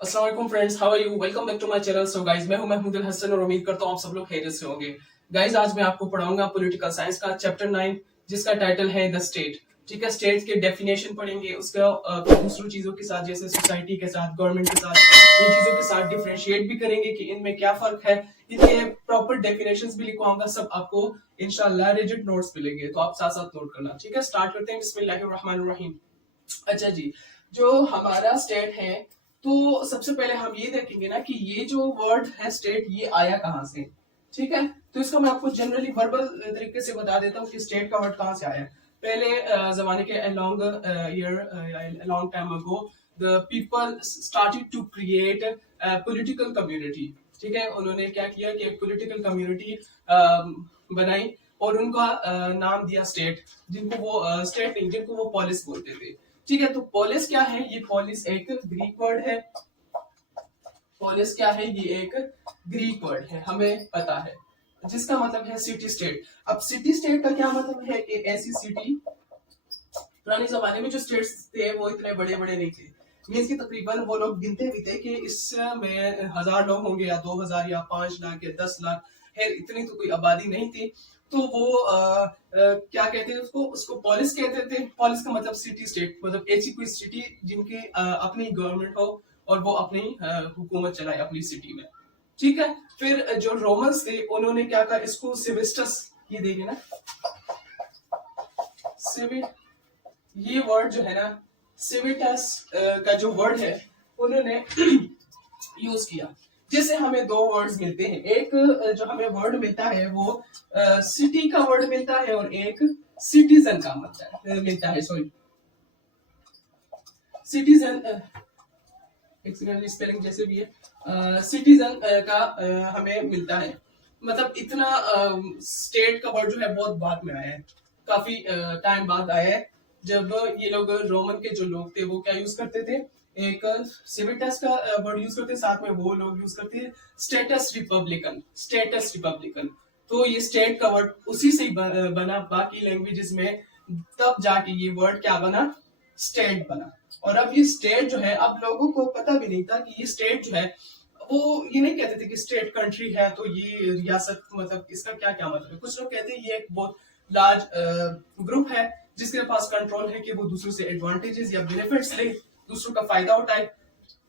अस्सलाम वालेकुम friends, how are you? Welcome back to my channel. So guys, मैं हूं महमूद अल हसन और उम्मीद करता हूं आप सब लोग खैरियत से होंगे। गाइस, आज मैं आपको पढ़ाऊंगा पॉलिटिकल साइंस का चैप्टर 9, जिसका टाइटल है द स्टेट। ठीक है, स्टेट के डेफिनेशन पढ़ेंगे, उसका दूसरी चीजों के साथ जैसे सोसाइटी के साथ, गवर्नमेंट के साथ, इन चीजों के साथ डिफरेंशिएट भी करेंगे कि इनमें क्या फर्क है। इनके प्रॉपर डेफिनेशंस भी लिखवाऊंगा, सब आपको इंशाल्लाह रिजिड नोट्स मिलेंगे, तो आप साथ साथ नोट करना। ठीक है, स्टार्ट करते हैं। बिस्मिल्लाहिर्रहमानिर्रहीम। अच्छा जी, जो हमारा स्टेट है, तो सबसे पहले हम ये देखेंगे ना कि ये जो वर्ड है स्टेट, ये आया कहाँ से। ठीक है, तो इसका मैं आपको जनरली वर्बल तरीके से बता देता हूँ कि स्टेट का वर्ड कहाँ से आया है। पहले जमाने के long time ago the people started to create political community. ठीक है, उन्होंने क्या किया कि एक पॉलिटिकल कम्युनिटी बनाई और उनका नाम दिया स्टेट, जिनको वो स्टेट नहीं, जिनको वो पॉलिस बोलते थे। ठीक है, तो पॉलिस क्या है? ये पॉलिस एक ग्रीक वर्ड है। पॉलिस क्या है? ये एक ग्रीक वर्ड है, हमें पता है, जिसका मतलब है सिटी स्टेट। अब सिटी स्टेट का क्या मतलब है कि ऐसी सिटी, पुराने जमाने में जो स्टेट्स थे वो इतने बड़े बड़े नहीं थे। मीन्स की तकरीबन वो लोग गिनते भी थे कि इसमें 1000 लोग होंगे या 2000 या 5 लाख या 10 लाख है, इतनी तो कोई आबादी नहीं थी। तो वो क्या कहते हैं उसको उसको पॉलिस कहते थे। पॉलिस का मतलब सिटी स्टेट, मतलब ऐसी कोई सिटी जिनकी अपनी गवर्नमेंट हो और वो अपनी हुकूमत चलाए अपनी सिटी में। ठीक है, फिर जो रोमन्स थे उन्होंने क्या कहा, इसको सिविस्टस, ये देखिए ना, सिविट, ये वर्ड जो है ना, सिविटास का जो वर्ड है उन्होंने यूज किया। जैसे हमें दो वर्ड्स मिलते हैं, एक जो हमें वर्ड मिलता है वो सिटी का वर्ड मिलता है और एक सिटीजन का मिलता है, सॉरी, सिटीजन, स्पेलिंग जैसे भी है, सिटीजन का हमें मिलता है। मतलब इतना स्टेट का वर्ड जो है बहुत बाद में आया है, काफी टाइम बाद आया है। जब ये लोग रोमन के जो लोग थे वो क्या यूज करते थे, एक सिविटस का वर्ड यूज करते, साथ में वो लोग यूज करते हैं स्टेटस रिपब्लिकन। स्टेटस रिपब्लिकन, तो ये स्टेट का वर्ड उसी से ही बना, बाकी लैंग्वेजेस में तब जाके ये वर्ड क्या बना, स्टेट बना। और अब ये स्टेट जो है, अब लोगों को पता भी नहीं था कि ये स्टेट जो है, वो ये नहीं कहते थे कि स्टेट कंट्री है तो ये रियासत, मतलब इसका क्या क्या मतलब है। कुछ लोग कहते हैं ये एक बहुत लार्ज ग्रुप है जिसके पास कंट्रोल है कि वो दूसरों से एडवांटेजेस या बेनिफिट्स ले, दूसरों का फायदा उठाए।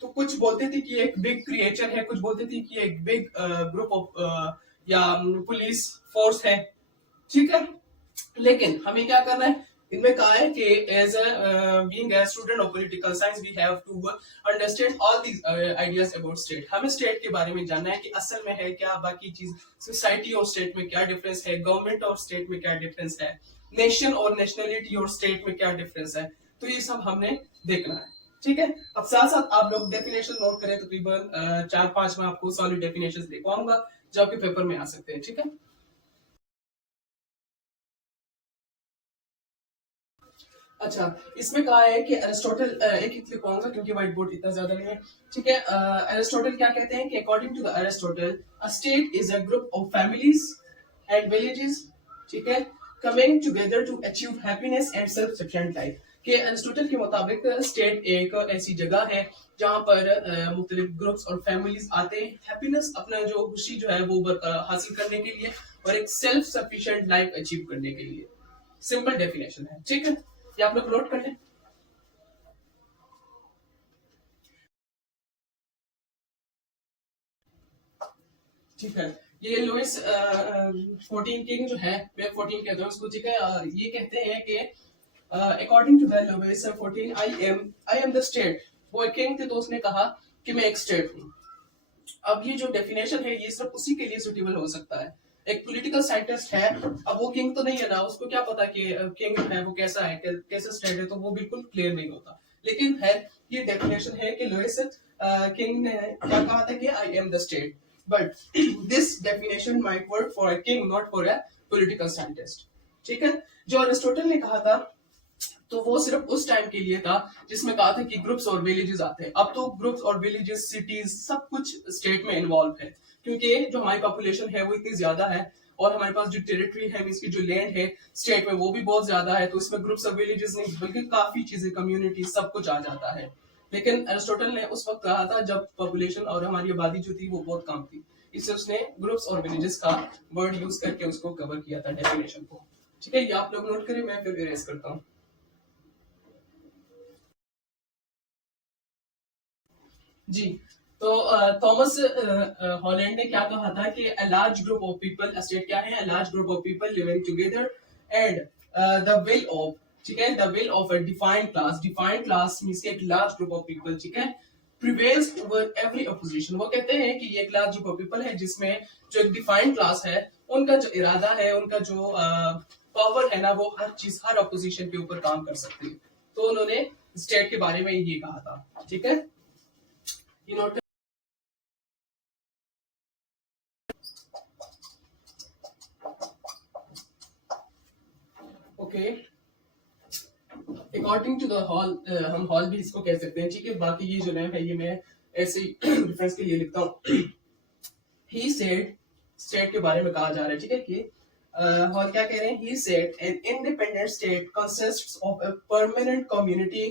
तो कुछ बोलते थे कि एक बिग क्रिएचर है, कुछ बोलते थे कि एक बिग ग्रुप ऑफ या पुलिस फोर्स है। ठीक है, लेकिन हमें क्या करना है, इनमें कहा है कि as being a student of political science we have to understand all these ideas about state. हमें स्टेट के बारे में जानना है कि असल में है क्या, बाकी चीज सोसाइटी और स्टेट में क्या डिफरेंस है, गवर्नमेंट और स्टेट में क्या डिफरेंस है, नेशन और नेशनलिटी और स्टेट में क्या डिफरेंस है। तो ये सब हमने देखना है। ठीक है, अब साथ साथ आप लोग डेफिनेशन नोट करें, तकरीबन 4-5 में आपको सॉलिड डेफिनेशन दे पाऊंगा जो आपके पेपर में आ सकते हैं। ठीक है, अच्छा, इसमें कहा है कि अरिस्टोटल, एक एक लिखवाऊंगा क्योंकि व्हाइट बोर्ड इतना ज्यादा नहीं है। ठीक है, अरिस्टोटल क्या कहते हैं कि according to the Aristotle, a state is a group of families and villages, ठीक है, coming together to achieve happiness and self sufficient life. के अरिस्टोटल के मुताबिक स्टेट एक ऐसी जगह है जहां पर मुख्तलिफ ग्रुप्स और फैमिलीज आते हैं, हैप्पीनेस, अपना जो खुशी जो है वो हासिल करने के लिए, और एक सेल्फ सफिशिएंट लाइफ अचीव करने के लिए। सिंपल डेफिनेशन है। ठीक है, ये आप लोग नोट कर लें। ठीक है, ये लुइस 14 किंग जो है, मैं 14 कहता हूँ उसको। ठीक है, ये कहते हैं कि according to the Louis 14, I am the state. वो एक किंग थे तो उसने कहा कि मैं एक स्टेट हूँ। अब ये जो डेफिनेशन है ये सिर्फ उसी के लिए सुटेबल हो सकता है। एक पॉलिटिकल साइंटिस्ट है, अब वो किंग तो नहीं है ना, उसको क्या पता कि किंग है वो कैसा है, कैसा स्टेट है, तो वो बिल्कुल क्लियर नहीं होता। लेकिन है, ये डेफिनेशन है कि लुइस किंग ने क्या कहा था कि आई am the state, but this definition might work for a king, not for a political scientist. ठीक है, जो अरिस्टोटल ने कहा था तो वो सिर्फ उस टाइम के लिए था जिसमें कहा था कि ग्रुप्स और विलेजेस आते हैं। अब तो ग्रुप्स और विलेजेस, सिटीज, सब कुछ स्टेट में इन्वॉल्व है, क्योंकि जो हमारी पॉपुलेशन है वो इतनी ज्यादा है, और हमारे पास जो टेरिटरी है, मींस की जो लैंड है स्टेट में, वो भी बहुत ज्यादा है। तो इसमें ग्रुप्स और विलेजेस नहीं बल्कि काफी चीजें, कम्युनिटी, सब कुछ आ जाता है। लेकिन एरिस्टोटल ने उस वक्त कहा था जब पॉपुलेशन और हमारी आबादी जो थी वो बहुत कम थी, इससे उसने ग्रुप्स और विलेजेस का वर्ड यूज करके उसको कवर किया था डेफिनेशन को। ठीक है, ये आप लोग नोट करें, मैं फिर इरेज करता हूँ। जी, तो थॉमस हॉलैंड ने क्या कहा था कि a large group of people, state क्या है, a large group of people living together and the will of, ठीक है, the will of a defined class means एक लार्ज ग्रुप ऑफ पीपल, ठीक है, प्रिवेल्स ओवर एवरी अपोजिशन। वो कहते हैं कि ये एक लार्ज ग्रुप ऑफ पीपल है जिसमें जो एक डिफाइंड क्लास है, उनका जो इरादा है, उनका जो पावर है ना, वो हर चीज, हर अपोजिशन के ऊपर काम कर सकती है। तो उन्होंने स्टेट के बारे में ये कहा था। ठीक है, you know, okay, according to the Hall, हम हॉल भी इसको कह सकते हैं। ठीक है, बाकी ये जो नेम है ये मैं ऐसे ही रेफरेंस के लिए लिखता हूँ। ही सेड, स्टेट के बारे में कहा जा रहा है। ठीक है, कि हॉल क्या कह रहे हैं, he said an independent state consists of a permanent community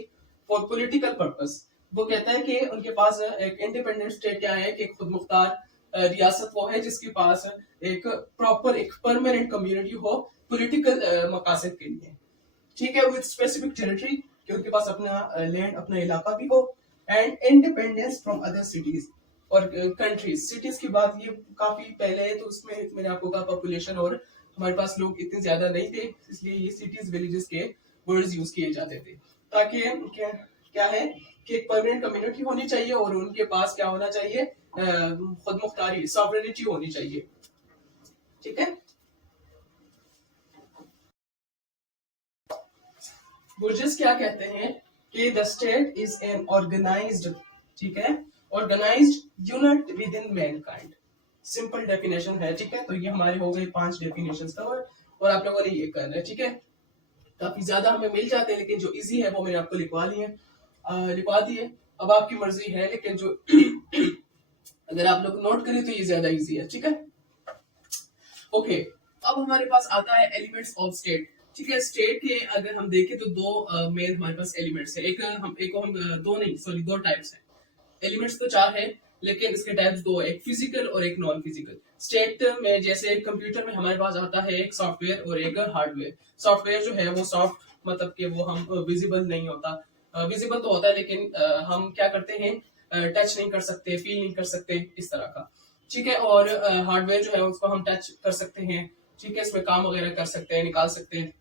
for political purpose. वो कहता है कि उनके पास एक इंडिपेंडेंट स्टेट क्या है, कि खुद मुख्तार रियासत वो है जिसके पास एक प्रॉपर एक परमानेंट कम्युनिटी हो पॉलिटिकल मकासद के लिए। ठीक है, विद स्पेसिफिक टेरिटरी, कि उनके पास अपना लैंड, अपना इलाका भी हो, and independence from other cities और कंट्रीज। सिटीज की बात ये काफी पहले है, तो उसमें मैंने आपको कहा पॉपुलेशन और हमारे पास लोग इतने ज्यादा नहीं थे, इसलिए ये सिटीज विलेजेस के वर्ड्स यूज किए जाते थे, ताकि क्या है कि एक परमानेंट कम्युनिटी होनी चाहिए और उनके पास क्या होना चाहिए, खुद मुख्तारी, सॉवरेनिटी होनी चाहिए। ठीक है, बुर्जेस क्या कहते हैं कि the state is an organised, ठीक है, organised unit within mankind. Simple definition है। ठीक है, तो ये हमारे हो गए 5 डेफिनेशंस कवर, और आप लोगों ने ये करना है। ठीक है, काफी ज्यादा हमें मिल जाते हैं, लेकिन जो इजी है वो मैंने आपको लिखवा दिए। अब आपकी मर्जी है, लेकिन जो अगर आप लोग नोट करें तो ये ज्यादा इजी है। ठीक है, ओके, अब हमारे पास आता है एलिमेंट्स ऑफ स्टेट। ठीक है, स्टेट के अगर हम देखें तो दो मेन हमारे पास एलिमेंट्स है। दो नहीं, सॉरी, दो टाइप्स है। एलिमेंट्स तो 4 है, लेकिन इसके टाइप्स दो है, एक फिजिकल और एक नॉन फिजिकल। स्टेट में जैसे कंप्यूटर में हमारे पास आता है एक सॉफ्टवेयर और एक हार्डवेयर। सॉफ्टवेयर जो है वो सॉफ्ट, मतलब कि वो हम विजिबल नहीं होता, विजिबल तो होता है लेकिन हम क्या करते हैं, टच नहीं कर सकते, फील नहीं कर सकते, इस तरह का। ठीक है, और हार्डवेयर जो है उसको हम टच कर सकते हैं। ठीक है, इसमें काम वगैरह कर सकते हैं, निकाल सकते हैं।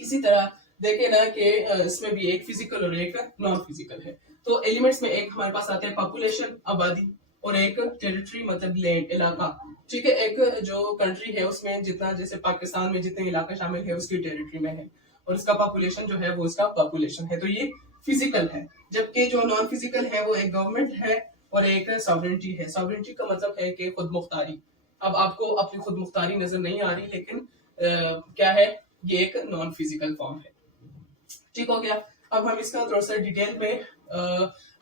इसी तरह देखे ना कि इसमें भी एक फिजिकल और एक नॉन फिजिकल है। तो एलिमेंट्स में एक हमारे पास आते हैं पॉपुलेशन, आबादी, और एक टेरिटरी मतलब लैंड, इलाका। ठीक है, एक जो कंट्री है उसमें जितना, जैसे पाकिस्तान में जितने इलाका शामिल है उसकी टेरिटरी में है, और इसका पॉपुलेशन जो है वो इसका पॉपुलेशन है, तो ये फिजिकल है। जबकि जो नॉन फिजिकल है वो एक गवर्नमेंट है और एक सॉवरेनिटी है। सॉवरेनिटी का मतलब है कि खुद मुख्तारी। अब आपको अपनी खुद मुख्तारी नजर नहीं आ रही, लेकिन क्या है, ये एक नॉन फिजिकल फॉर्म है। ठीक हो गया। अब हम इसका थोड़ा सा डिटेल में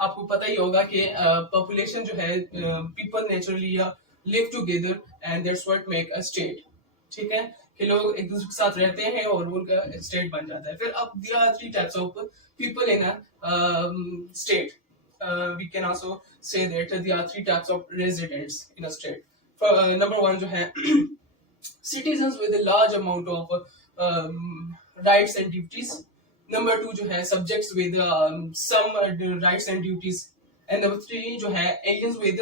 आपको पता ही होगा कि पॉपुलेशन जो है, people naturally live together and that's what make a state. ठीक है, कि लोग एक दूसरे के साथ रहते हैं और उनका स्टेट बन जाता है। फिर अब there are 3 types of people in a state. We can also say that there are 3 types of residents in a state. Number 1 जो है citizens with a large amount of rights and duties. Number 2 जो है subjects with some rights and duties, and number 3 जो है aliens with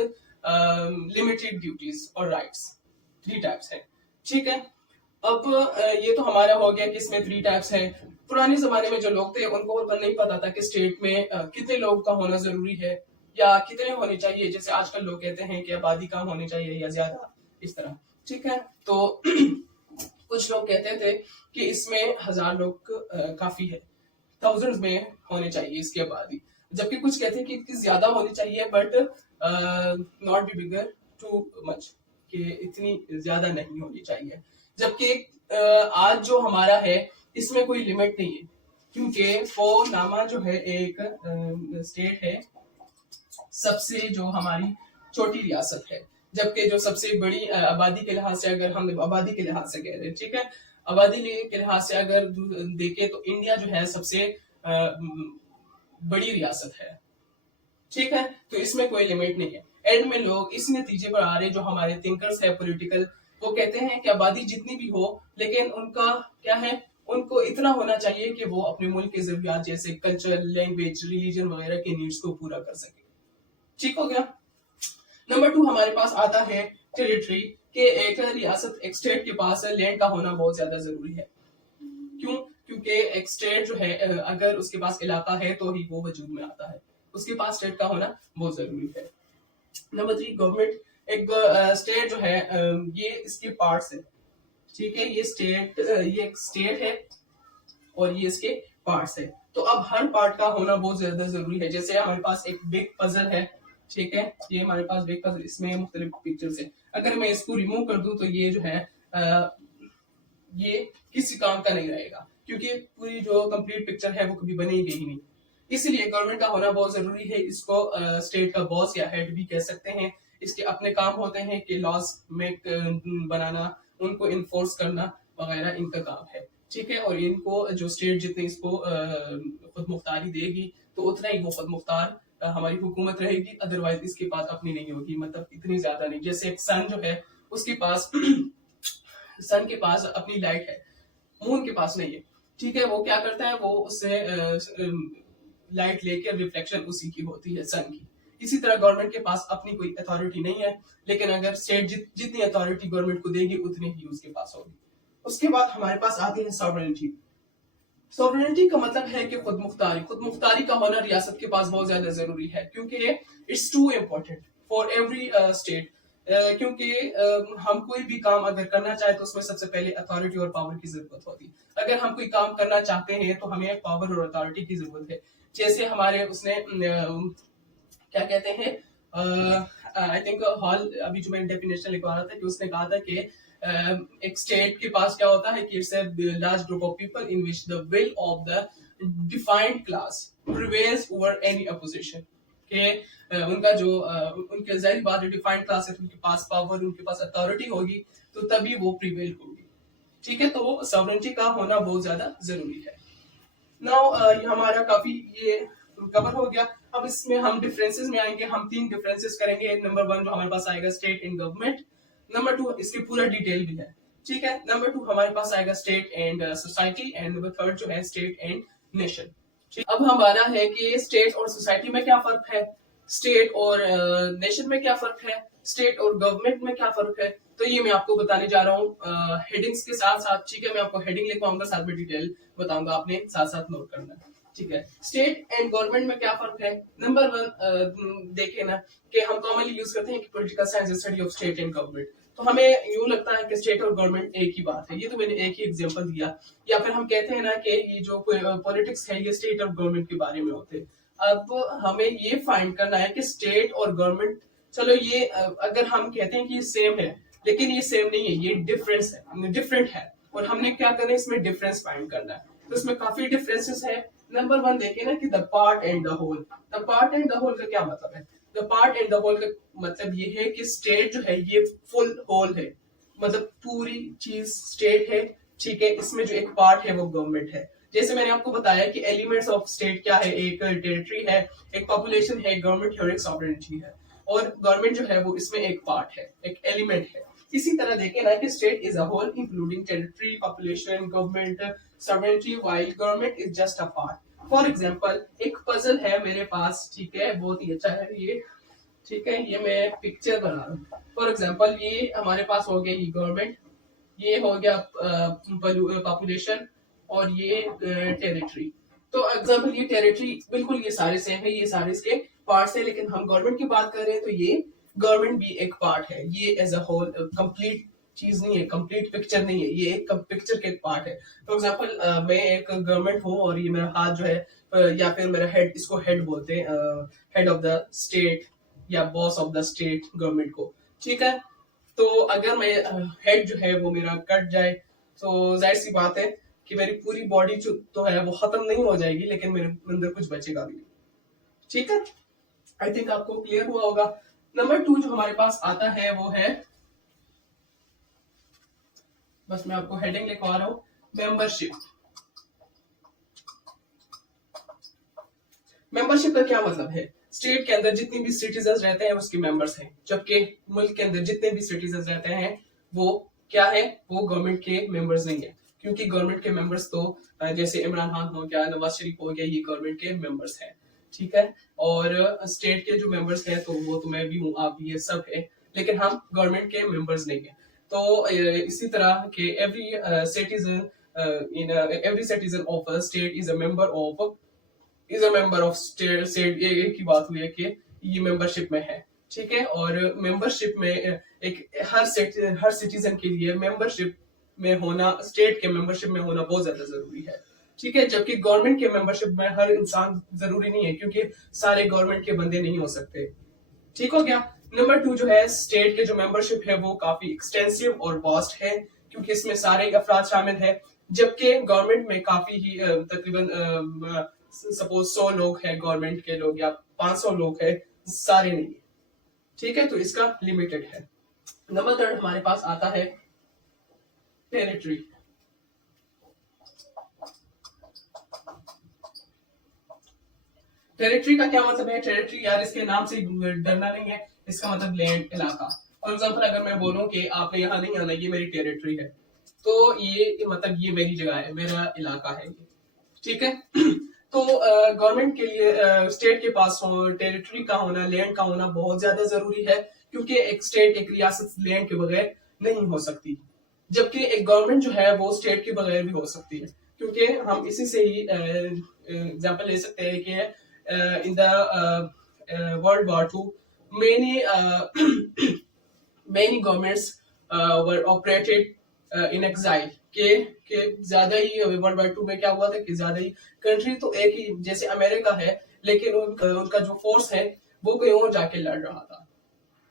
limited duties और rights. 3 types है। ठीक है, अब ये तो हमारा हो गया कि इसमें 3 टाइप्स है। पुराने जमाने में जो लोग थे उनको नहीं पता था कि स्टेट में कितने लोग का होना जरूरी है या कितने होने चाहिए। जैसे आजकल लोग कहते हैं कि आबादी कम होनी चाहिए या ज्यादा, इस तरह। ठीक है, तो कुछ लोग कहते थे कि इसमें 1000 लोग काफी है, थाउजेंड्स में होने चाहिए इसकी आबादी। जबकि कुछ कहते हैं कि इतनी ज्यादा होनी चाहिए, but not be bigger too much, कि इतनी ज्यादा नहीं होनी चाहिए। जबकि आज जो हमारा है इसमें कोई लिमिट नहीं है, क्योंकि वो नामा जो है एक स्टेट है, सबसे जो हमारी छोटी रियासत है। जबकि जो सबसे बड़ी आबादी के लिहाज से, अगर हम आबादी के लिहाज से कह रहे हैं, ठीक है, आबादी के लिहाज से अगर देखें तो इंडिया जो है सबसे बड़ी रियासत है। ठीक है, तो इसमें कोई लिमिट नहीं है। एंड में लोग इस नतीजे पर आ रहे हैं, जो हमारे थिंकर्स है पॉलिटिकल, वो कहते हैं कि आबादी जितनी भी हो, लेकिन उनका क्या है, उनको इतना होना चाहिए कि वो अपने मुल्क के जरूरियात जैसे कल्चर, लैंग्वेज, रिलीजन वगैरह के नीड्स को पूरा कर सके। ठीक हो गया। नंबर 2 हमारे पास आता है टेरिटरी, के एक रियासत, एक स्टेट के पास लैंड का होना बहुत ज्यादा जरूरी है। क्यों? क्योंकि एक स्टेट जो है, अगर उसके पास इलाका है तो ही वो वजूद में आता है, उसके पास स्टेट का होना बहुत जरूरी है। नंबर 3 गवर्नमेंट, एक स्टेट जो है, ये इसके पार्ट्स है। ठीक है, ये स्टेट, ये एक स्टेट है और ये इसके पार्ट्स है। तो अब हर पार्ट का होना बहुत ज्यादा जरूरी है। जैसे हमारे पास एक बिग पजल है, ठीक है, ये हमारे पास बिग पजल, इसमें मुख्तलिफ पिक्चर्स है। अगर मैं इसको रिमूव कर दूं तो ये जो है, ये किसी काम का नहीं रहेगा, क्योंकि पूरी जो कंप्लीट पिक्चर है वो कभी बनेगी ही नहीं। इसलिए गवर्नमेंट का होना बहुत जरूरी है। इसको स्टेट का बॉस या हेड भी कह सकते हैं। इसके अपने काम होते हैं कि लॉज में बनाना, उनको इन्फोर्स करना वगैरह इनका काम है। ठीक है, और इनको जो स्टेट जितनी इसको खुद मुख्तारी देगी तो उतना ही वो खुद मुख्तार हमारी हुकूमत रहेगी। अदरवाइज इसके पास अपनी नहीं होगी, मतलब इतनी ज्यादा नहीं। जैसे एक सन जो है, उसके पास सन के पास अपनी लाइट है, मून के पास नहीं है। ठीक है, वो क्या करता है, वो उससे लाइट लेकर रिफ्लेक्शन उसी की होती है, सन की। इसी तरह गवर्नमेंट के पास अपनी कोई अथॉरिटी नहीं है, लेकिन अगर स्टेट जितनी अथॉरिटी गवर्नमेंट को देगी उतनी ही उसके पास होगी। उसके बाद हमारे पास आती है सॉवरेनिटी। सॉवरेनिटी का मतलब है कि खुद मुख्तारी। खुद मुख्तारी का होना रियासत के पास बहुत ज्यादा जरूरी है, क्योंकि it's too important for every state. क्योंकि हम कोई भी काम अगर करना चाहे तो उसमें सबसे पहले अथॉरिटी और पावर की जरूरत होती है। अगर हम कोई काम करना चाहते हैं तो हमें पावर और अथॉरिटी की जरूरत है। जैसे हमारे उसने क्या कहते हैं, आई थिंक हॉल, अभी जो मैंने डेफिनेशन लिखवा रहा था, कि उसने कहा था कि एक स्टेट के पास क्या होता है कि it's a large group of people in which the will of the defined class prevails over any opposition. कि उनका जो उनके जाहिर बात है, डिफाइंड क्लास है तो उनके पास पावर, उनके पास अथॉरिटी होगी, तो तभी वो प्रिवेल होगी। ठीक है, तो सॉवरेनिटी का होना बहुत ज्यादा जरूरी है। नाउ हमारा काफी ये कवर हो गया। अब इसमें हम डिफरेंसेस में आएंगे। हम 3 डिफरेंसेस करेंगे। नंबर 1 जो हमारे पास आएगा, स्टेट एंड गवर्नमेंट। नंबर 2 इसकी पूरा डिटेल भी है। ठीक है, नंबर 2 हमारे पास आएगा state and society, and number 3 जो है स्टेट एंड नेशन। अब हमारा है कि स्टेट और सोसाइटी में क्या फर्क है, स्टेट और नेशन में क्या फर्क है, स्टेट और गवर्नमेंट में क्या फर्क है। तो ये मैं आपको बताने जा रहा हूँ हेडिंग्स के साथ साथ। ठीक है, मैं आपको हेडिंग लिखवाऊंगा, साथ में डिटेल बताऊंगा, आपने साथ साथ नोट करना है। ठीक है, स्टेट एंड गवर्नमेंट में क्या फर्क है। नंबर 1 देखे ना, कि हम कॉमनली यूज करते हैं कि political science study of state and government, तो हमें यूं लगता है कि स्टेट और गवर्नमेंट एक ही बात है। ये तो मैंने एक ही एग्जांपल दिया। या फिर हम कहते हैं ना कि ये जो पॉलिटिक्स है ये स्टेट और गवर्नमेंट के बारे में होते हैं। अब हमें ये फाइंड करना है कि स्टेट और गवर्नमेंट, चलो ये अगर हम कहते हैं कि ये सेम है, लेकिन ये सेम नहीं है, ये डिफरेंस है, डिफरेंट है। और हमने क्या करना है, इसमें डिफरेंस फाइंड करना है। तो इसमें काफी डिफरेंसेस है। नंबर 1 देखें ना, कि the part and the whole. The part and the whole का क्या मतलब है। The part and the whole का मतलब ये है कि स्टेट जो है ये फुल होल है, मतलब पूरी चीज स्टेट है। ठीक है, इसमें जो एक पार्ट है वो गवर्नमेंट है। जैसे मैंने आपको बताया कि एलिमेंट्स ऑफ स्टेट क्या है, एक टेरिटरी है, एक पॉपुलेशन है, गवर्नमेंट है और एक सॉवरेनिटी है। और गवर्नमेंट जो है वो इसमें एक पार्ट है, एक एलिमेंट है। इसी तरह देखें ना, कि state is a whole including territory, population, government, sovereignty, while government is just a part. For example, एक पजल है मेरे पास, ठीक है, बहुत ही अच्छा है ये। ठीक है, ये मैं पिक्चर बना रहा हूँ। फॉर एग्जांपल, ये हमारे पास हो गया ये गवर्नमेंट, ये हो गया पॉपुलेशन, और ये टेरिटरी। तो एग्जांपल, ये टेरिटरी बिल्कुल ये सारे सेम है, ये सारे इसके पार्ट्स है। लेकिन हम गवर्नमेंट की बात कर रहे हैं तो ये गवर्नमेंट भी एक पार्ट है। ये एज अ होल कंप्लीट चीज नहीं है, कंप्लीट पिक्चर नहीं है, ये एक पिक्चर के एक पार्ट है। फॉर एग्जांपल, मैं एक गवर्नमेंट हूँ और ये मेरा हाथ जो है, या फिर मेरा हेड, इसको हेड बोलते हैं, हेड ऑफ द स्टेट या boss of the state government को। ठीक है, तो अगर मैं हेड जो है वो मेरा कट जाए, तो जाहिर सी बात है कि मेरी पूरी बॉडी जो तो है वो खत्म नहीं हो जाएगी, लेकिन मेरे अंदर कुछ बचेगा भी नहीं। ठीक है, आई थिंक आपको क्लियर हुआ होगा। नंबर 2 जो हमारे पास आता है वो है, बस मैं आपको हेडिंग लिखवा रहा हूं, मेंबरशिप। मेंबरशिप का क्या मतलब है। स्टेट के अंदर जितनी भी सिटीजन रहते हैं उसके मेंबर्स हैं, जबकि मुल्क के अंदर जितने भी सिटीजन रहते हैं वो क्या है, वो गवर्नमेंट के मेंबर्स नहीं है। क्योंकि गवर्नमेंट के मेंबर्स तो जैसे इमरान खान हो गया, नवाज शरीफ हो गया, ये गवर्नमेंट के मेंबर्स हैं, ठीक है। और स्टेट के जो मेंबर्स हैं तो वो तो मैं भी हूँ, आप भी, ये सब है, लेकिन हम गवर्नमेंट के मेंबर्स नहीं है। तो इसी तरह के every citizen every citizen of a state is a member of state, एक ही बात हुई है कि ये मेंबरशिप में है, ठीक है। और मेंबरशिप में एक हर सिटीजन के लिए मेंबरशिप में होना, स्टेट के मेंबरशिप में होना बहुत ज्यादा जरूरी है, ठीक है। जबकि गवर्नमेंट के मेंबरशिप में हर इंसान जरूरी नहीं है, क्योंकि सारे गवर्नमेंट के बंदे नहीं हो सकते, ठीक हो गया। नंबर 2 जो है, स्टेट के जो मेंबरशिप है वो काफी एक्सटेंसिव और वास्ट है, क्योंकि इसमें सारे अफराद शामिल है। जबकि गवर्नमेंट में काफी ही तकरीबन सपोज 100 लोग हैं गवर्नमेंट के लोग, या 500 लोग हैं, सारे नहीं, ठीक है। तो इसका लिमिटेड है। नंबर 3 हमारे पास आता है टेरिटरी। टेरिटरी का क्या मतलब है? टेरिटरी यार इसके नाम से डरना नहीं है, इसका मतलब लैंड, इलाका। फॉर एग्जाम्पल अगर मैं बोलूं कि आपने यहाँ नहीं आना, ये मेरी टेरिटरी है, तो ये मतलब ये मेरी जगह है, मेरा इलाका है ये, ठीक है। तो गवर्नमेंट के लिए स्टेट के पास टेरिटरी का होना, लैंड का होना बहुत ज्यादा जरूरी है, क्योंकि एक स्टेट, एक रियासत लैंड के बगैर नहीं हो सकती, जबकि एक गवर्नमेंट जो है वो स्टेट के बगैर भी हो सकती है। क्योंकि हम इसी से ही एग्जांपल ले सकते हैं कि in the world war two many many governments were operated in exile, के ज्यादा ही वर्ल्ड वॉर टू में क्या हुआ था कि ज्यादा ही कंट्री तो एक ही, जैसे अमेरिका है, लेकिन उनका जो फोर्स है वो कहीं और जाके लड़ रहा था।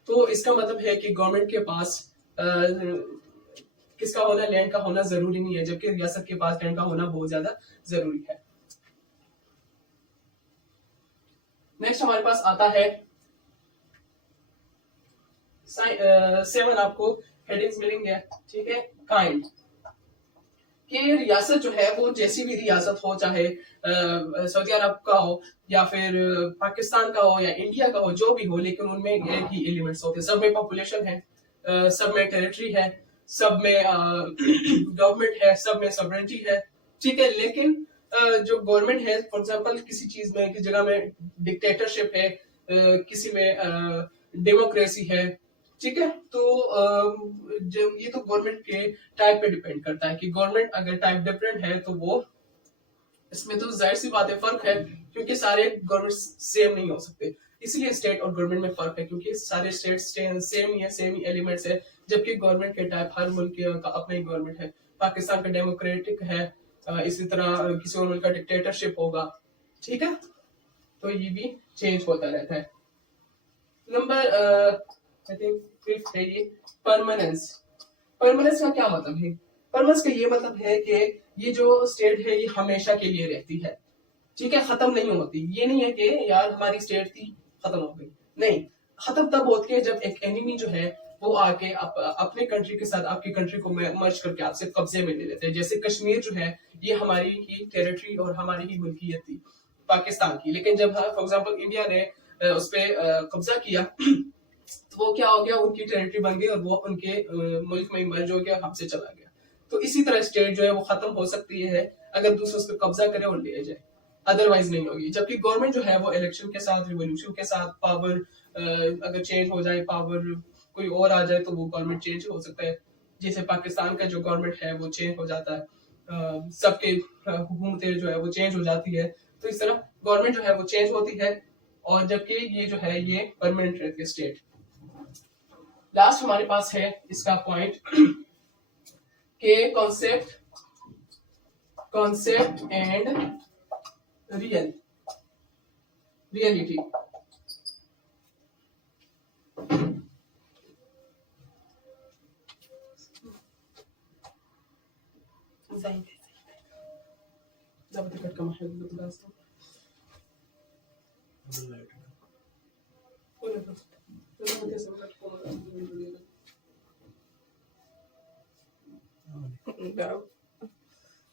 तो इसका मतलब है कि गवर्नमेंट के पास किसका होना, लैंड का होना जरूरी नहीं है, जबकि रियासत के पास लैंड का होना बहुत ज्यादा जरूरी है। नेक्स्ट हमारे पास आता है 7, आपको हेडिंग्स मिलेंगे, ठीक है। काइंड कि रियासत जो है वो जैसी भी रियासत हो, चाहे सऊदी अरब का हो, या फिर पाकिस्तान का हो, या इंडिया का हो, जो भी हो, लेकिन उनमें एक ही एलिमेंट्स होते हैं। सब में पॉपुलेशन है, सब में टेरिटरी है, सब में गवर्नमेंट है, सब में सॉवरेनिटी है, ठीक है। लेकिन जो गवर्नमेंट है, फॉर एग्जांपल किसी चीज में, किसी जगह में डिक्टेटरशिप है, किसी में डेमोक्रेसी है, ठीक है। तो जब ये तो गवर्नमेंट के टाइप पे डिपेंड करता है कि गवर्नमेंट अगर टाइप डिफरेंट है तो वो, इसमें तो जाहिर सी बात है फर्क है, क्योंकि सारे गवर्नमेंट सेम नहीं हो सकते, इसलिए स्टेट और गवर्नमेंट में फर्क है, क्योंकि सारे स्टेट सेम ही है, सेम ही एलिमेंट्स है, जबकि गवर्नमेंट के टाइप हर मुल्क का अपना ही गवर्नमेंट है। पाकिस्तान का डेमोक्रेटिक है, इसी तरह किसी और मुल्क का डिक्टेटरशिप होगा, ठीक है। तो ये भी चेंज होता रहता है। नंबर आई थिंक 5 है ये, परमानेंस। परमानेंस का क्या मतलब है? परमानेंस का ये मतलब है कि ये जो स्टेट है ये हमेशा के लिए रहती है, ठीक है, खत्म नहीं होती। ये नहीं है कि यार हमारी स्टेट थी, खत्म हो गई, नहीं। खत्म तब होती है जब एक एनिमी जो है वो आके अपने कंट्री के साथ आपकी कंट्री को मर्ज करके आपसे कब्जे में ले लेते हैं। जैसे कश्मीर जो है ये हमारी ही टेरिटरी और हमारी ही मुल्कियत थी, पाकिस्तान की, लेकिन जब फॉर एग्जाम्पल इंडिया ने उस पर कब्जा किया तो वो क्या हो गया, उनकी टेरिटरी बन गई और वो उनके मुल्क में मर्ज हो गया, हमसे चला गया। तो इसी तरह स्टेट जो है वो खत्म हो सकती है अगर दूसरे उस पर कब्जा करे और ले जाए, अदरवाइज नहीं होगी। जबकि गवर्नमेंट जो है वो इलेक्शन के साथ, रिवोल्यूशन के साथ, पावर अगर चेंज हो जाए, पावर कोई और आ जाए तो वो गवर्नमेंट चेंज हो सकता है। जैसे पाकिस्तान का जो गवर्नमेंट है वो चेंज हो जाता है, सबके हुकूमतें जो है वो चेंज हो जाती है। तो इस तरह गवर्नमेंट जो है वो चेंज होती है, और जबकि ये जो है ये परमानेंट रहती है स्टेट। लास्ट हमारे पास है इसका पॉइंट के कॉन्सेप्ट एंड रियलिटी।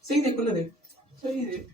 सही देखो ना, देख सही देख,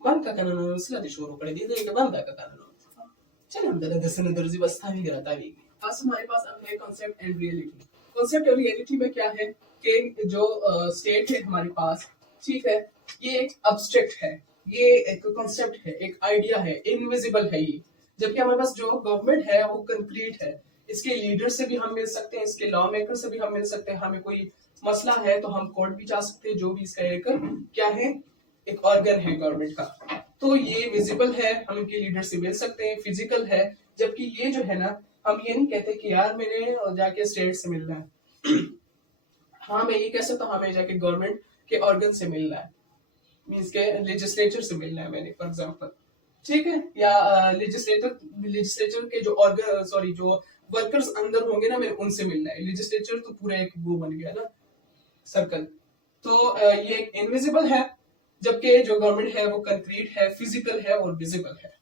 Banca ka na naman sila, di sure पड़े दीदी के बंदा का कारण चल हम दर दस न दर्जी बस था भी करता भी आज हमारे पास अब है कॉन्सेप्ट एंड रियलिटी कॉन्सेप्ट और रियलिटी में क्या है कि जो स्टेट है हमारे पास ठीक है ये एक अब्स्ट्रैक्ट है ये एक कॉन्सेप्ट है एक आइडिया है इनविजिबल है ये जबकि हमारे पास जो गवर्नमेंट है वो कंक्रीट है इसके लीडर से भी हम मिल सकते हैं इसके लॉ मेकर से भी हम मिल सकते हैं हमें कोई मसला है तो हम कोर्ट भी जा सकते हैं जो भी इसका एक क्या है एक ऑर्गन है गवर्नमेंट का तो ये विजिबल है हम इनके लीडर से मिल सकते हैं फिजिकल है जबकि ये जो है ना हम ये नहीं कहते कि यार मैंने जाके स्टेट से मिलना है हाँ मैं ये कह सकता हूँ हमें जाके गवर्नमेंट के ऑर्गन से मिलना है मीन्स के लेजिस्लेचर से मिलना है मैंने फॉर एग्जांपल ठीक है या लेजिस्लेचर के जो ऑर्गन सॉरी जो वर्कर्स अंदर होंगे ना मेरे उनसे मिलना है लेजिस्लेचर तो पूरा एक वो बन गया ना सर्कल तो ये एक इनविजिबल है जबकि जो गवर्नमेंट है वो कंक्रीट है फिजिकल है और विजिबल है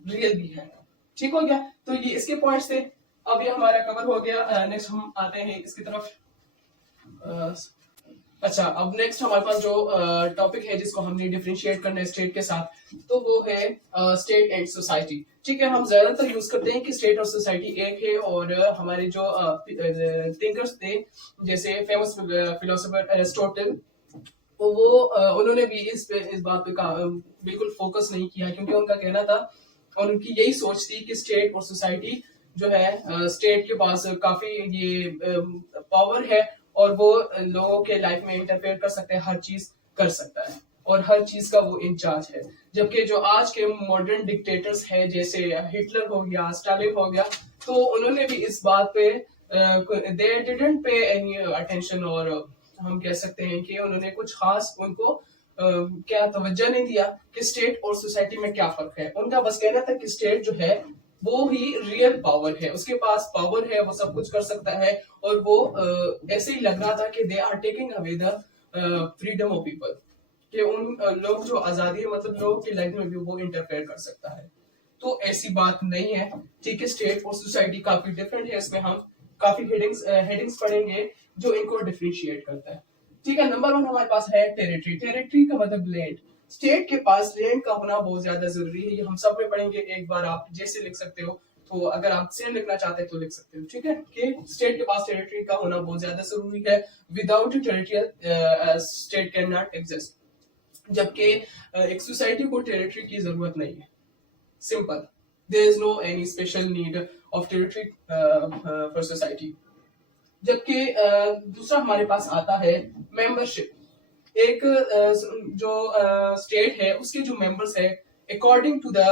रियल भी है ठीक हो गया तो ये इसके पॉइंट्स थे अब ये हमारा कवर हो गया नेक्स्ट हम आते हैं इसकी तरफ अच्छा अब नेक्स्ट हमारे पास जो टॉपिक है जिसको हमने डिफरेंशिएट करना है स्टेट के साथ तो वो है स्टेट एंड सोसाइटी ठीक है हम ज्यादातर यूज करते हैं कि स्टेट और सोसाइटी एक है और हमारे जो थिंकर्स थे जैसे फेमस फिलोसोफर एरिस्टोटल वो उन्होंने भी इस बात पे बिल्कुल फोकस नहीं किया क्योंकि उनका कहना था और उनकी यही सोच थी कि स्टेट और सोसाइटी जो है स्टेट के पास काफी ये पावर है और वो लोगों के लाइफ में इंटरफेयर कर सकते हैं हर चीज कर सकता है और हर चीज का वो इंचार्ज है जबकि जो आज के मॉडर्न डिक्टेटर्स है जैसे हिटलर हो गया स्टालिन हो गया तो उन्होंने भी इस बात पे दे डिडंट पे एनी अटेंशन और हम कह सकते हैं कि उन्होंने कुछ खास उनको क्या तवज्जो नहीं दिया कि स्टेट और सोसाइटी में क्या फर्क है उनका बस कहना था कि स्टेट जो है वो ही रियल पावर है उसके पास पावर है वो सब कुछ कर सकता है और वो ऐसे ही लग रहा था कि they are taking away the freedom of people कि उन लोग जो आजादी है मतलब लोगों की लाइफ में भी वो इंटरफेयर कर सकता है तो ऐसी बात नहीं है ठीक है स्टेट और सोसाइटी काफी डिफरेंट है इसमें हम काफी हेडिंग्स पढ़ेंगे जो इनको डिफरेंशिएट करता है ठीक है नंबर 1 हमारे पास है टेरिटरी टेरिटरी का मतलब लैंड स्टेट के पास लैंड का होना बहुत ज्यादा जरूरी है ये हम सब में पढ़ेंगे एक बार आप जैसे लिख सकते हो तो अगर आप सेम लिखना चाहते हैं तो लिख सकते हो ठीक है कि स्टेट के पास टेरिटरी का होना बहुत ज्यादा जरूरी है without territory state can not exist जबकि एक सोसाइटी को टेरिटरी की जरूरत नहीं है simple there is no any special need of territory for society जबकि दूसरा हमारे पास आता है मेंबरशिप एक जो स्टेट है उसके जो मेंबर्स है according to the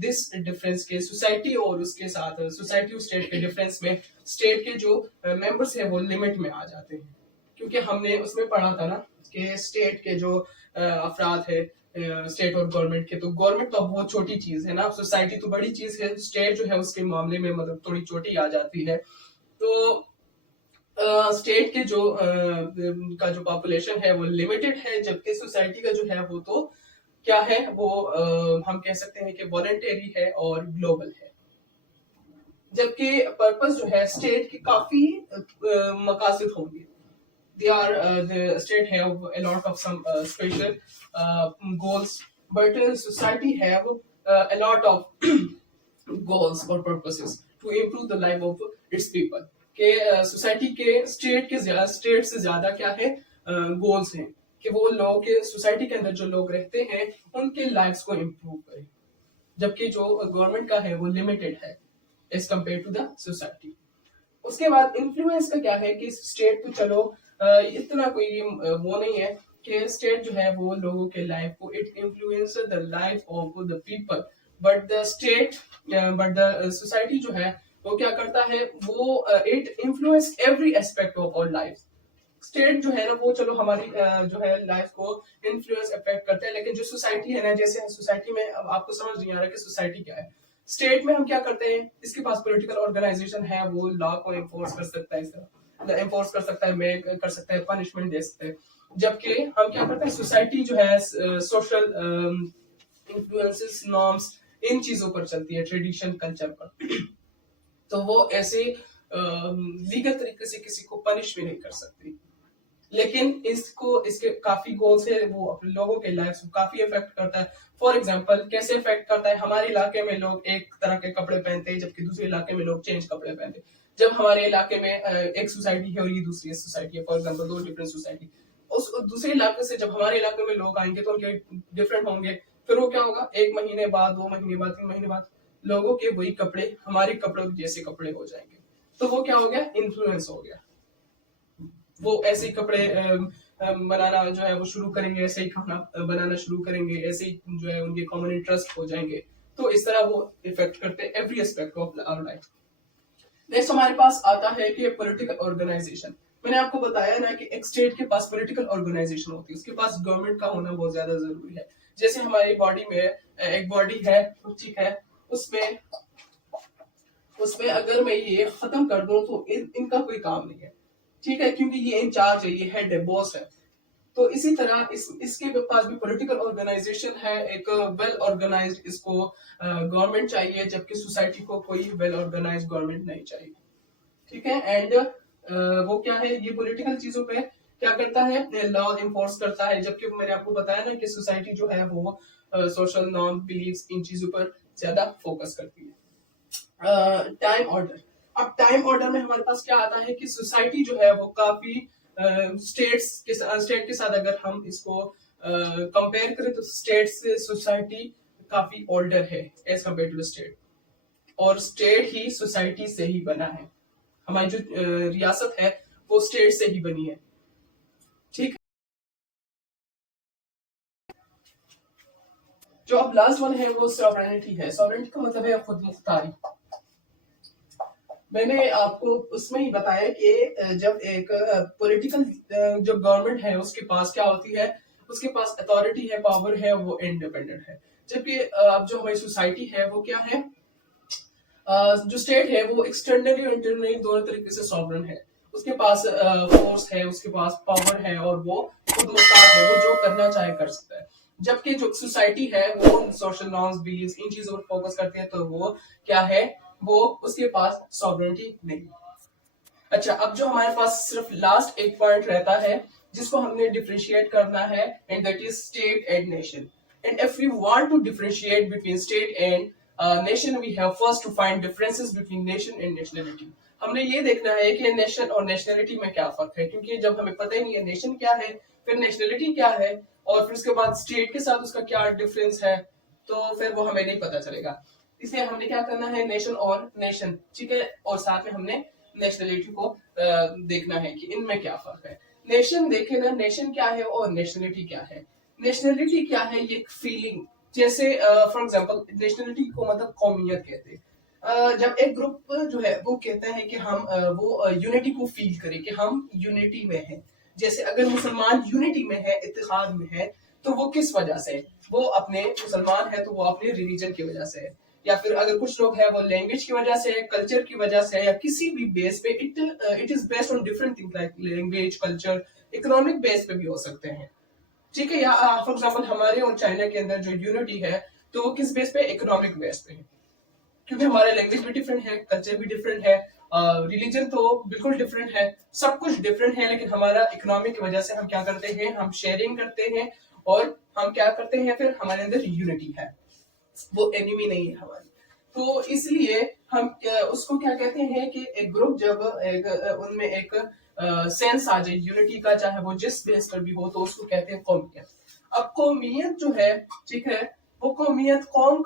this difference के सोसाइटी और उसके साथ सोसाइटी और स्टेट के डिफरेंस में स्टेट के जो मेंबर्स है वो लिमिट में आ जाते हैं क्योंकि हमने उसमें पढ़ा था ना कि स्टेट के जो अफराद है स्टेट और गवर्नमेंट के तो गवर्नमेंट तो बहुत छोटी चीज है ना सोसाइटी तो बड़ी चीज है स्टेट जो है उसके मामले में मतलब थोड़ी छोटी आ जाती है तो स्टेट के जो का जो पॉपुलेशन है वो लिमिटेड है जबकि सोसाइटी का जो है वो तो क्या है वो हम कह सकते हैं कि वॉलंटरी है और ग्लोबल है जबकि पर्पस जो है स्टेट के काफी मकासद होंगे they are the state have a lot of some special goals but society have a lot of goals or purposes to improve the life of its people के सोसाइटी के state से ज्यादा क्या है गोल्स हैं कि वो लोग के सोसाइटी के अंदर जो लोग रहते हैं उनके लाइफ्स को इम्प्रूव करें जबकि जो गवर्नमेंट का है वो लिमिटेड है as compare to the society उसके बाद इन्फ्लुएंस का क्या है कि स्टेट तो चलो इतना कोई वो नहीं है कि स्टेट जो है वो लोगों के लाइफ को it influence the life of the people but the society जो है वो क्या करता है वो it influence every aspect of our life state जो है ना वो चलो हमारी जो है लाइफ को इन्फ्लुएंस अफेक्ट करता है लेकिन जो सोसाइटी है ना जैसे सोसाइटी में अब आपको समझ नहीं आ रहा कि सोसाइटी क्या है स्टेट में हम क्या करते हैं इसके पास पॉलिटिकल ऑर्गेनाइजेशन है वो लॉ को एनफोर्स कर सकता है इस तरह एनफोर्स कर सकता है मेक कर सकता है पनिशमेंट दे सकते हैं जबकि हम क्या करते हैं सोसाइटी जो है सोशल इन्फ्लुएंसेस नॉर्म्स इन चीजों पर चलती है ट्रेडिशन कल्चर पर तो वो ऐसे लीगल तरीके से किसी को पनिश भी नहीं कर सकती लेकिन इसके काफी गोल्स है, वो अपने लोगों के लाइफ को काफी इफेक्ट करता है। फॉर एग्जाम्पल कैसे इफेक्ट करता है, हमारे इलाके में लोग एक तरह के कपड़े पहनते हैं जबकि दूसरे इलाके में लोग चेंज कपड़े पहनते हैं। जब हमारे इलाके में एक सोसाइटी है और ये दूसरी सोसाइटी है, फॉर एग्जाम्पल दो डिफरेंट सोसाइटी, उस दूसरे इलाके से जब हमारे इलाके में लोग आएंगे तो उनके डिफरेंट होंगे। फिर वो क्या होगा, 1 महीने बाद, 2 महीने बाद, 3 महीने बाद लोगों के वही कपड़े हमारे कपड़ों जैसे कपड़े हो जाएंगे। तो वो क्या हो गया, इन्फ्लुएंस हो गया। वो ऐसे ही कपड़े बनाना जो है वो शुरू करेंगे, ऐसे ही खाना बनाना शुरू करेंगे, ऐसे ही जो है उनके कॉमन इंटरेस्ट हो जाएंगे। तो इस तरह वो इफेक्ट करते हैं every aspect of our life. Next हमारे पास आता है कि पॉलिटिकल ऑर्गेनाइजेशन। मैंने आपको बताया ना कि एक स्टेट के पास पॉलिटिकल ऑर्गेनाइजेशन होती है, उसके पास गवर्नमेंट का होना बहुत ज्यादा जरूरी है। जैसे हमारी बॉडी में एक बॉडी है, ठीक है, उसमें उसमें अगर मैं ये खत्म कर दूं तो इनका कोई काम नहीं है, ठीक है, क्योंकि ये इंचार्ज है, ये हेड है, बॉस है। तो इसी तरह इसके पास भी पॉलिटिकल ऑर्गेनाइजेशन है, एक वेल ऑर्गेनाइज्ड इसको गवर्नमेंट चाहिए, जबकि सोसाइटी को कोई वेल ऑर्गेनाइज्ड गवर्नमेंट नहीं चाहिए, ठीक है। एंड वो क्या है, ये पॉलिटिकल चीजों पे क्या करता है, लॉ इन्फोर्स करता है, जबकि मैंने आपको बताया ना कि सोसाइटी जो है वो सोशल नॉर्म बिलीव्स इन चीजों पर ज्यादा फोकस करती है। Time order. अब टाइम ऑर्डर में हमारे पास क्या आता है कि सोसाइटी जो है वो काफी स्टेट के साथ अगर हम इसको कंपेयर करें तो स्टेट से सोसाइटी काफी ओल्डर है एज कम्पेयर टू स्टेट, और स्टेट ही सोसाइटी से ही बना है। हमारी जो रियासत है वो स्टेट से ही बनी है, ठीक। जो अब लास्ट वन है वो सॉवरेनिटी है। सॉवरेनिटी का मतलब है खुद मुख्तारी। मैंने आपको उसमें ही बताया कि जब एक पॉलिटिकल जो गवर्नमेंट है उसके पास क्या होती है, उसके पास अथॉरिटी है, पावर है, वो इंडिपेंडेंट है। जबकि अब जो हमारी सोसाइटी है वो क्या है, जो स्टेट है वो एक्सटर्नली और इंटरनली दोनों तरीके से सॉवरन है। उसके पास फोर्स है, उसके पास पावर है, और वो खुद मुख्तार है, वो जो करना चाहे कर सकता है। जबकि जो सोसाइटी है वो सोशल नॉर्म्स बिलीव्स इन चीजों पर फोकस करती है, तो वो क्या है, वो उसके पास सॉवरेनिटी नहीं। अच्छा, अब जो हमारे पास सिर्फ लास्ट एक पॉइंट रहता है जिसको हमने डिफरेंशिएट करना है, and that is state and nation. And if we want to differentiate between state and nation, we have first to find differences between nation and nationality. हमने ये देखना है कि नेशन और नेशनलिटी में क्या फर्क है, क्योंकि जब हमें पता ही नहीं है नेशन क्या है, फिर नेशनलिटी क्या है, और फिर उसके बाद स्टेट के साथ उसका क्या डिफरेंस है, तो फिर वो हमें नहीं पता चलेगा। इसलिए हमने क्या करना है, नेशन और नेशन, ठीक है, और साथ में हमने नेशनलिटी को देखना है कि इनमें क्या फर्क है। नेशन देखे ना, नेशन क्या है और नेशनलिटी क्या है। नेशनलिटी क्या है, ये एक फीलिंग, जैसे फॉर एग्जांपल नेशनलिटी को मतलब कौमियत कहते हैं। जब एक ग्रुप जो है वो कहता है कि हम वो यूनिटी को फील करें कि हम यूनिटी में हैं। जैसे अगर मुसलमान यूनिटी में है, इत्तेहाद में है, तो वो किस वजह से, वो अपने मुसलमान है तो वो अपने रिलीजन की वजह से है, या फिर अगर कुछ लोग हैं वो लैंग्वेज की वजह से, कल्चर की वजह से, या किसी भी बेस पे, it is based on different things like language, culture, economic base पे भी हो सकते हैं, ठीक है। या फॉर एग्जांपल हमारे और चाइना के अंदर जो यूनिटी है तो वो किस बेस पे, इकोनॉमिक बेस पे है, क्योंकि हमारे लैंग्वेज भी डिफरेंट है, कल्चर भी डिफरेंट है, रिलीजन तो बिल्कुल डिफरेंट है, सब कुछ डिफरेंट है, लेकिन हमारा इकोनॉमिक की वजह से हम क्या करते हैं, हम शेयरिंग करते हैं, और हम क्या करते हैं, फिर हमारे अंदर यूनिटी है, वो एनिमी नहीं है हमारी। तो इसलिए हम उसको क्या कहते हैं कि एक ग्रुप जब उनमें एक सेंस आ जाए यूनिटी का, चाहे वो जिस बेस पर भी हो, तो उसको कहते हैं कौमियत। अब कौमियत जो है, ठीक है, वो कौमियत कौम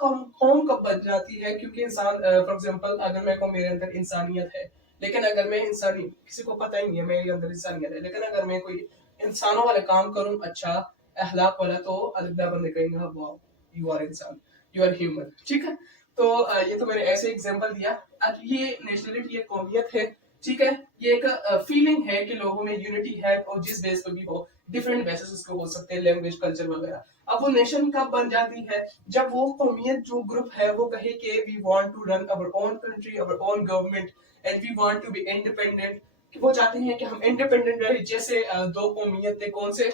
कब बन जाती है, क्योंकि इंसान फॉर एग्जांपल अगर मैं कहूँ मेरे अंदर इंसानियत है, लेकिन अगर मैं इंसानी, किसी को पता ही नहीं है मेरे अंदर इंसानियत है, लेकिन अगर मैं कोई इंसानों वाला काम करूं, अच्छा अखलाक वाला, तो अल्लाह बंदे कहेंगे वाह यू आर इंसान, यू आर ह्यूमन, ठीक है। तो ये तो मैंने ऐसे एग्जांपल दिया। अब ये नेशनलिटी, ये कौमियत है, ठीक है, ये एक फीलिंग है कि लोगों में यूनिटी है, और जिस बेस पर भी हो, डिफरेंट बेसिस उसके हो सकते हैं, लैंग्वेज, कल्चर वगैरह। अब वो नेशन कब बन जाती है, जब वो कौमियत जो ग्रुप है वो कहे कि we want to run our own country, our own government, and we want to be independent, कि वो चाहते हैं कि हम इंडिपेंडेंट रहे। जैसे दो कौमियत थे, कौन से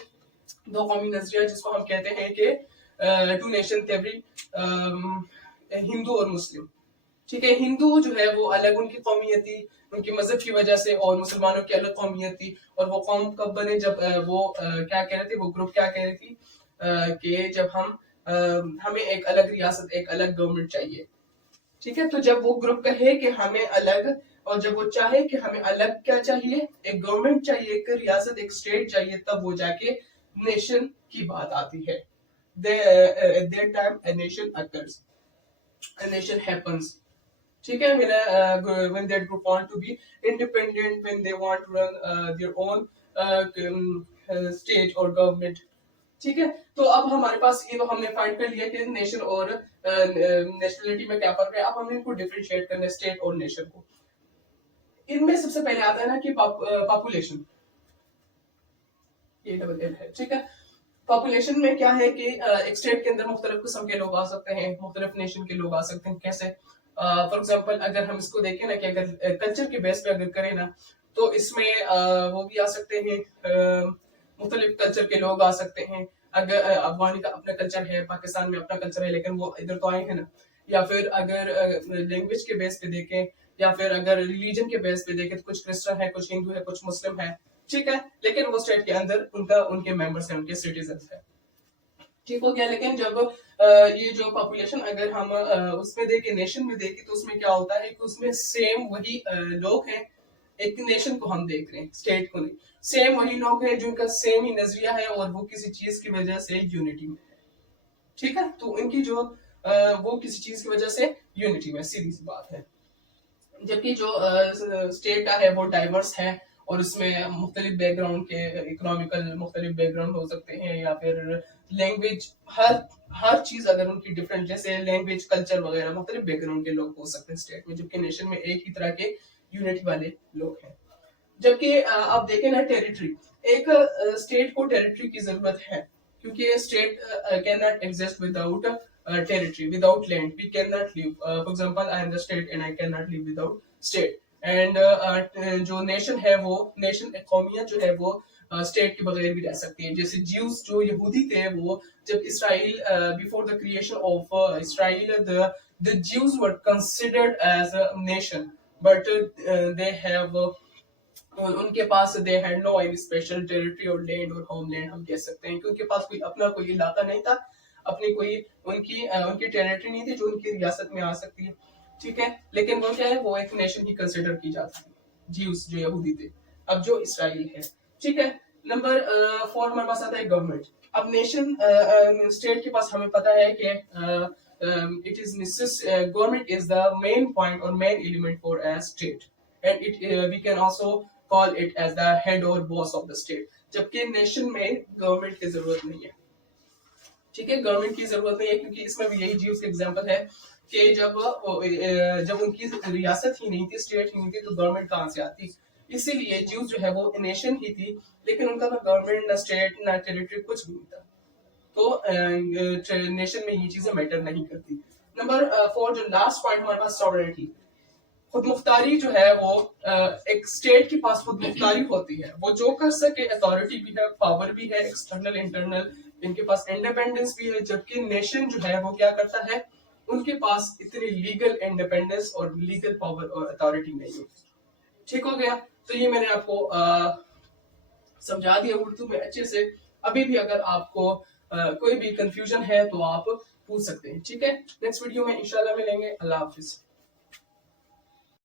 दो कौमी नजरिया, जिसको हम कहते हैं कि टू नेशन थ्योरी, हिंदू और मुस्लिम, ठीक है। हिंदू जो है वो अलग उनकी कौमियत थी, उनकी मजहब की वजह से, और मुसलमानों की अलग कौमियत थी। और वो कौम कब बने, जब वो क्या कह रहे थे, वो ग्रुप क्या कह रही थी कि जब हमें एक अलग रियासत, एक अलग गवर्नमेंट चाहिए। ठीक है, तो जब वो ग्रुप कहे कि हमें अलग, और जब वो चाहे कि हमें अलग क्या चाहिए, एक गवर्नमेंट चाहिए, एक रियासत, एक स्टेट चाहिए, तब वो जाके नेशन की बात आती है। At that time a nation occurs, a nation happens। ठीक है, when that group want to be independent, when they want to run their own state or government। ठीक है, तो अब हमारे पास ये तो हमने फाइंड कर लिया कि नेशन और नेशनलिटी में क्या फर्क है। अब हमें इनको डिफरेंशिएट करना है, स्टेट और नेशन को। इनमें सबसे पहले आता है ना कि पॉपुलेशन, ये डबल एल है। ठीक है, पॉपुलेशन में क्या है कि एक स्टेट के अंदर मुख्तलिफ किस्म के लोग आ सकते हैं, मुख्तलिफ नेशन के लोग आ सकते हैं। कैसे, फॉर एग्जाम्पल अगर हम इसको देखें ना कि अगर कल्चर के बेस पे अगर करें ना, तो इसमें वो भी आ सकते हैं, मुख्तलिफ कल्चर के लोग आ सकते हैं। अगर अफगानी का अपना कल्चर है, पाकिस्तान में अपना कल्चर है, लेकिन वो इधर तो आए हैं ना। या फिर अगर लैंग्वेज के बेस पे देखें, या फिर अगर रिलीजन के बेस पे देखें, तो कुछ क्रिश्चियन है, कुछ हिंदू है, कुछ मुस्लिम है। ठीक है, लेकिन वो स्टेट के अंदर उनके मेंबर्स हैं, उनके सिटीजन है। ठीक हो गया। लेकिन जब ये जो पॉपुलेशन अगर हम उसमें देखें, नेशन में देखें, तो उसमें क्या होता है कि उसमें सेम वही लोग हैं। एक नेशन को हम देख रहे हैं, स्टेट को नहीं। सेम वही लोग हैं जिनका सेम ही नजरिया है, और वो किसी चीज की वजह से यूनिटी में है। ठीक है, तो इनकी जो वो किसी चीज की वजह से यूनिटी में, सीधी सी बात है। जबकि जो स्टेट का है वो डाइवर्स है, और इसमें मुख्तलिफ बैकग्राउंड के, इकोनॉमिकल मुख्तलिफ बैकग्राउंड हो सकते हैं, या फिर लैंग्वेज, हर चीज अगर उनकी डिफरेंट, जैसे लैंग्वेज, कल्चर वगैरह, मुख्तलिफ बैकग्राउंड के लोग हो सकते हैं स्टेट में। जबकि नेशन में एक ही तरह के यूनिटी वाले लोग हैं। जबकि आप देखें ना, टेरिटरी, एक स्टेट को टेरिटरी की जरूरत है, क्योंकि state can not exist without territory, without land we cannot live। For example, I am the state and I cannot live without state। and जो नेशन है, वो नेशन, कौमियत जो है वो स्टेट के बगैर भी रह सकती है। जैसे ज्यूस जो यहूदी थे, वो जब Israel, before the creation of Israel, the Jews were considered as a nation, but they have उनके पास they had no any special territory और लैंड और होमलैंड हम कह सकते हैं, कि उनके पास कोई अपना कोई इलाका नहीं था, अपनी कोई उनकी टेरिटरी नहीं थी जो उनकी रियासत में आ सकती है। ठीक है, लेकिन वो क्या है, वो एक नेशन ही कंसिडर की जाती थी, ज्यूस जो यहूदी थे। अब जो इसराइल है, ठीक है। नंबर 4 हमारे पास आता है गवर्नमेंट। अब नेशन, स्टेट के पास हमें पता है कि it is government is the main point और main element for a state, and it we can also call it as the head और बॉस ऑफ द स्टेट। जबकि नेशन में गवर्नमेंट की जरूरत नहीं है। ठीक है, गवर्नमेंट की जरूरत नहीं है, क्योंकि इसमें भी यही जीव एग्जांपल है कि जब उनकी रियासत ही नहीं थी, स्टेट ही नहीं थी, तो गवर्नमेंट कहां से आती। इसीलिए ज्यूज जो है वो नेशन ही थी, लेकिन उनका ना गवर्नमेंट, ना स्टेट, ना टेरिटरी, कुछ भी नहीं था। तो नेशन में ये चीजें मैटर नहीं करती। नंबर 4 जो लास्ट पॉइंट हमारे पास, सॉवरेनिटी, खुद मुख्तारी जो है वो एक स्टेट के पास खुद मुख्तारी होती है, वो जो कर सके, अथॉरिटी भी है, पावर भी है, एक्सटर्नल इंटरनल, इनके पास इंडिपेंडेंस भी है। जबकि नेशन जो है वो क्या करता है, उनके पास इतनी लीगल इंडिपेंडेंस और लीगल पावर और अथॉरिटी नहीं है। ठीक हो गया, तो ये मैंने आपको समझा दिया उर्दू में अच्छे से। अभी भी अगर आपको कोई भी कंफ्यूजन है तो आप पूछ सकते हैं। ठीक है, नेक्स्ट वीडियो में इंशाल्लाह मिलेंगे। अल्लाह हाफिज।